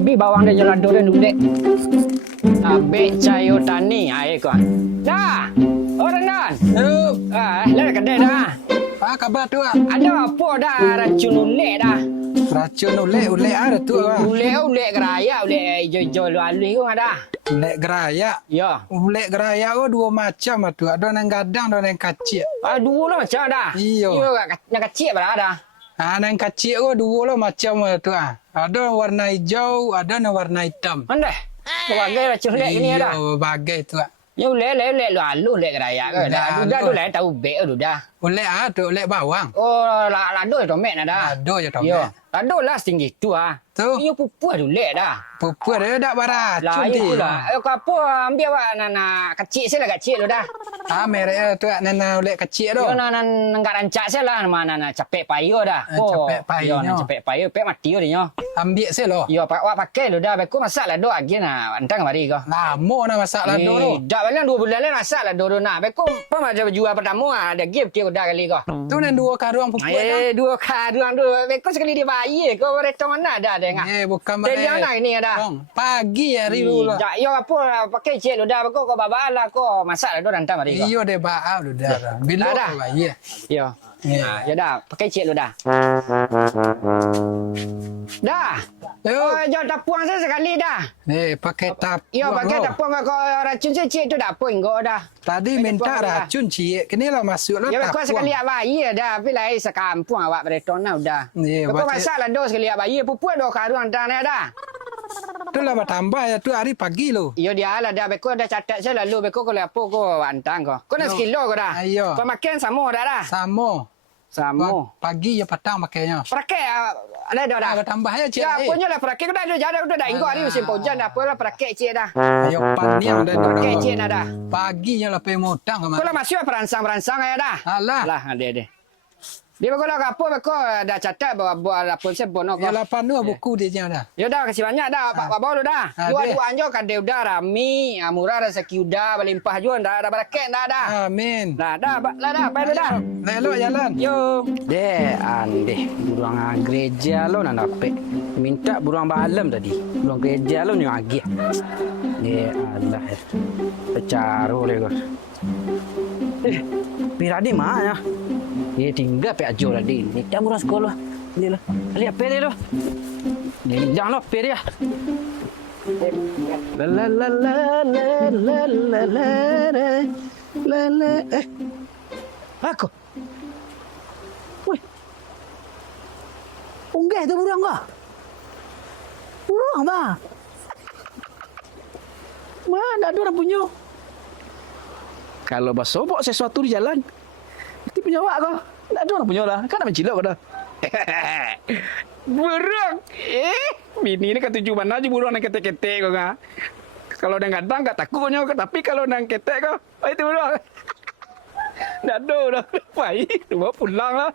Bi bawang dia jalan dulu dek. Abek cayo tani air kau. Dah. Orang dan. Lek kedai dah. Apa kabar tu? Ada apa dah racun ulek dah. Racun ulek ada tu. Ulek geraya, ulek hijau-hijau lalu kau ada. Ulek geraya. Ya. Ulek geraya dua macam tu. Ada yang gadang, ada yang kacil. Dua lah macam dah. Iyo. Yang kecil berada. Yang kacil dua lah macam tu. Ada warna hijau, ada yang warna hitam. Mana? Berbagai racun ulek ini ada. Iyo, berbagai tu. Ya ulek lalu ulek geraya ke. Dah tu lah tahu bek tu dah. Ulek tu ulek bawang. Oh, lado tomat dah. Lado je tomat. Ya. Lado lah setinggi tu Tu. Ia pupuk tu ulek dah. Pupuk dia tak beracun Lah dia. itulah. Kau apa ambil awak nak kecil saya lah kecil tu dah. Merek tu nana ulek kecil tu. Yo nak enggak rancak saya lah nak capek payah dah. Capek payah. Yo nak capek payah, pek mati dia. Ambil saya lo. Yo awak pakai tu dah. Beku masak lado lagi nak antang mari kau. Lama nak masak lado tu. Dak balik 2 bulan lah masak lado tu nak. Beku apa macam jual pertama ada gift dia dah kali kau. Tu nan dua karung pupuk dah. 2 kaduang tu. Beku sekali dia bayi kau retong mana dah dengar. Bukan Dia nak ini ada. Pagi hari dulu. Tak, yo apa pakai cik lu dah kau babal lah kau masak dah nanti mari kau. Iyo de baau lu dah. Bila Dah. bayi. Yo. Ya dah, pakai cik lu dah. Dah. Yo. Jual tapuang saya sekali dah. Pakai tap. Yo, pakai tapuang kau racun saya cik tu dah pun kau dah. Tadi minta racun cik. Kini lah masuk lah Ya, tapuang. kau sekali awak bayi dah. Tapi lain sekampung awak bereton dah udah. Kau masak lah dos sekali awak bayi. Pupuk dah karuang dah dah. Tu lah bertambah ya tu hari pagi lu. Yo dia lah dah beko dah catat saya lalu beko kau apa kau antang kau. Kau nak sekilo kau dah. Ayo. Kau makan sama dah dah. Sama. Pagi ya petang makainya. Pakai ada dah. Bertambah ya cik. Ya punya lah pakai kau dah jadi udah ingo hari musim hujan dah apa lah pakai cik dah. Ayo paniang dah. Pakai cik dah. Pagi ya lah pemotang Kau lah masuk peransang ya dah. Alah. Lah ada. Dia beko lah apa beko dah catat buat apa saya bono kau. Ya 82 buku dia je dah. Ya dah kasih banyak dah Pak bawa lu dah. Dua anjo kade udah rami, murah rezeki udah berlimpah juga dah beraket dah. Amin. Dah baik lu dah. Lelok jalan. Yo. Andeh burung gereja lo nak dapat. Minta burung balam tadi. Burung gereja lo ni lagi. Allah. Pecaro le kau. Piradi mana? Tinggal pe ajo lah din. Ni dah burung sekolah. Ni lah. Lihat pe dia lo. Ni jangan lo pe dia. La la la la la la la la la. Aku. Wih. Unggah tu burung kah? Burung apa? Mana ada orang punya? Kalau bersobok sesuatu di jalan, mesti punya awak kau. Tak ada orang punya lah. Kan nak mencilok kau dah. Burung. Bini ni kat tujuh mana je burung nak ketek-ketek kau kan. Kalau dah gadang tak takut kau. Tapi kalau dah ketek kau, itu burung. Dah ada dah. Baik. Dua pulang lah.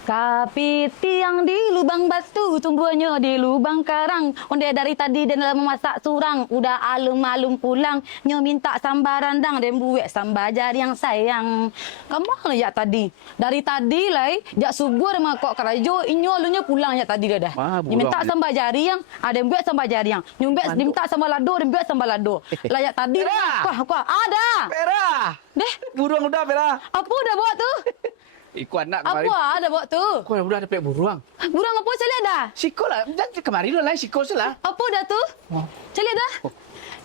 Kapiti yang di lubang batu, tumbuhnya di lubang karang. Onde dari tadi dia dalam memasak surang. Udah alum-alum pulang, nyo minta sambal randang dan buat sambal jari yang sayang. Kamu ya tadi? Dari tadi lah, jak subuh dia makok kerajo, inyo lunya pulang ya tadi dah. Nyo minta sambal jari yang, ada buat sambal jari yang. Nyo minta sambal lado, dia buat sambal lado. Layak tadi lah. Kuah, ada. Pera. Deh, Burung udah Pera. apa udah buat tu? Ikut anak kemarin. Apa ada buat tu? Kau dah dapat burung. Burung apa saya lihat dah? Siko lah. Kemarin lah siko lah. Apa dah tu? Saya lihat dah.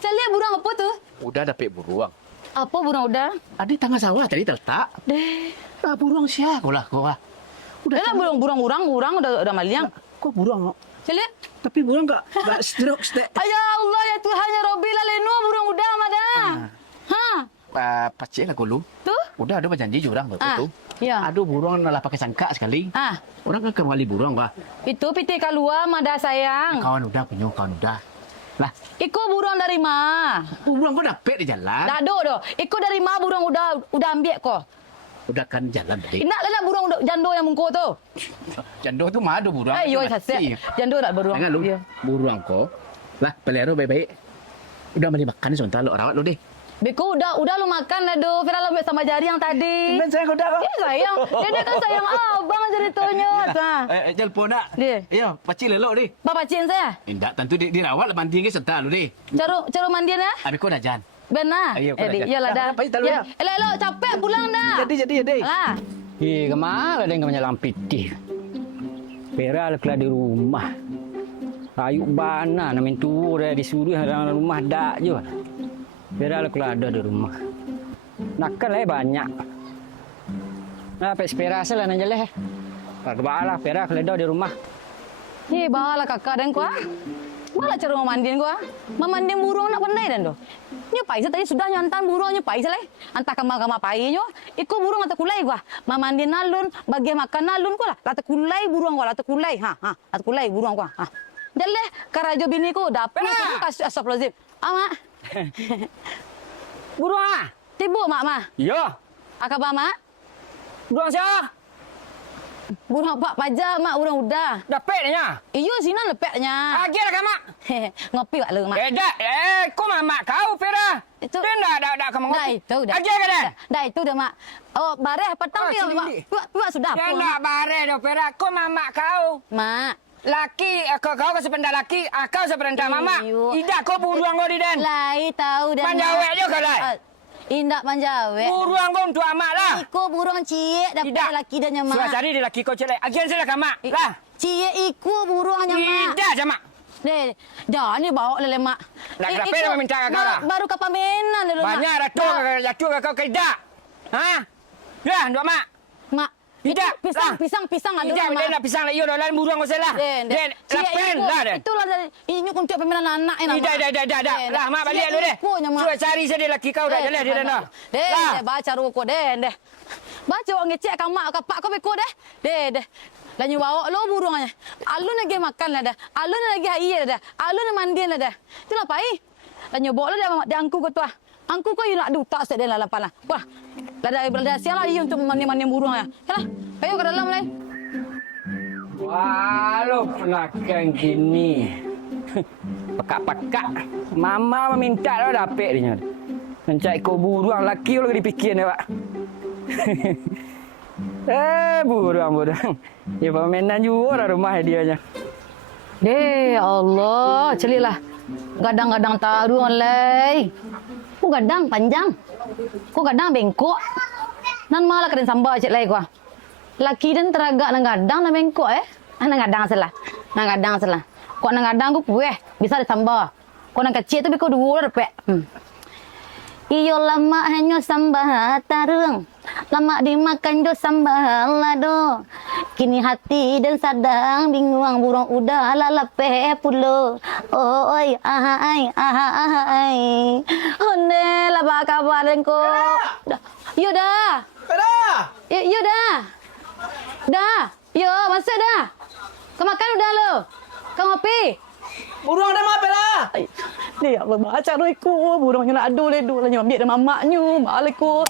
Saya lihat burung apa tu? Udah dapat burung. Apa burung udah? Ada di tengah sawah tadi terletak. Deh. Burung siapa kau lah. Udah burung udah maliang. Kok burung? Saya lihat. Tapi burung enggak stroke. Ya Allah ya Tuhan ya Rabbi lah leno burung udah mada. Pacik lah kulu. Tu? Udah ada berjanji jurang tu. Ya. Ada burung nak pakai sangka sekali. Orang kan kembali burung bah. Itu piti kalua mada sayang. Kawan udah. Lah, Iko burung dari mana? burung kau dapat di jalan. Dado doh. Iko dari mana burung udah ambil kau? Udah kan jalan tadi. Nak lah burung jando yang mungko tu. Jando tu mah ada burung. Yo sasek. Jando nak burung. Dengar lu. Burung kau Lah, pelihara baik-baik. Udah mari makan ni sebentar, lo rawat lo deh. Beko udah lu makan dah do. Fira lu ambil sama jari yang tadi. Ben saya goda kau. Eh sayang. Dia kan sayang abang ceritanya. Telepon nak. Dia. Ya, pacik lelok deh. Bapak cin saya. Indak, tentu dirawat lah mandi ke sebentar lo deh. Caru mandian ya? Habis kau dah jan. Benar. Ayo, kau dah jan. Iyalah dah. Baik, tahu Ya. Elok capek pulang dah. Jadi, deh. Alah. Kemana dia dengan menyelam pitih? Pera lah di rumah. Ayuk bana namin tu dia disuruh dalam rumah dak je. Pera lah ada di rumah. Nakal banyak. Nah, pera salah nanya leh. Bala pera ada di rumah. Ni bahala kakak dan kuah. Malah cara mandian kuah. Memandian burung nak pandai dan do. Nya pai tadi sudah nyantan burungnya pai selai. Antah kamar-kamar pai nyo. Iku burung atau kulai kuah. Memandian nalun, bagi makan nalun kuah lah. Lata kulai burung kuah, lata kulai. Lata kulai burung kuah. Jaleh karajo bini ku dapat kasih astagfirullahalazim. Mak. Burung ah. Tibu mak. Yo. Akabah mak. Burung siapa? Burung pak pajak mak burung udah. Dapat nya. Iyo sina lepeknya. Agi lah kamak. Ngopi wak le mak. Dak. Kau mamak kau Pera. Itu. Dia dak kamu Dah itu dah. Agi kan dah. Dah itu dah mak. Oh bareh petang dia mak. Puak sudah. Dia nak bare dah Pera. Kau mamak kau. Mak. Laki kau sependa laki, kau sependa mama. Iyo. Ida kau buruang kau di den. Lai tahu dah. Manjawek je kau lai. Indak manjawek. Buruang kau untuk amak lah. Iko burung ciek dapat Tidak. laki dan mak. Sudah cari di laki kau celek. Agian sila kamak. Lah. Ciek iku burungnya mak. Tidak jamak. Deh, dah ni bawa lele mak. Nak kenapa dia minta kakak lah? Baru ke pamenan dulu mak. Banyak ratu kau tidak. Ha? Ya, dua mak. Mak. Tidak. Pisang ada Tidak, mak. dia nak pisang lagi. Dia lain buruang kau salah. Den. Lapen lah den. Itulah dari ini untuk peminan anak ini. Tidak. Lah, mak balik dulu deh. Sudah cari saja laki kau dah jalan dia dah. Deh, baca ruko deh. Baca orang ngecek kamak kapak kau beko deh. Deh. Lah nyu bawa lo burungnya. Alun lagi makan lah dah. Alun lagi hai dah. Alun mandian lah dah. Itulah pai. Lah nyu bawa lo dia angku kau tuah. Angku kau nak duta set dia lah pala. Wah. Lah sial lah untuk mandi burung ya. Yalah. Ayo ke dalam lain. Walau penakan gini. Pekak-pekak. Mama meminta lo dapat dia. Mencari kau buruang laki lo dipikir ni pak. Buruang. Ya permainan juga lah rumah dia nya. Deh Allah, celilah. Gadang-gadang taruh lay. Ku gadang panjang. Ku gadang bengkok. Nan malah keren sambal cik lay gua. Laki dan teragak nang gadang nang bengkok nang gadang salah. Kok nang gadang ku kueh bisa disambal. Kok nang kecil tu beko dua repek. Iyo lama hanya sambal tarung. Lama dimakan do sambal lado. Kini hati dan sadang bingung burung udah lalape pulo. Oi ahai. Honde lah ba kabar ko. Yo dah. Yo dah. Dah. Yo masa dah. Kau makan udah lo. Kau ngopi. Burung ada mak Pera. Ni Allah baca roiku burungnya nak adu ledu lah nyambil dah mamaknya. Maliku.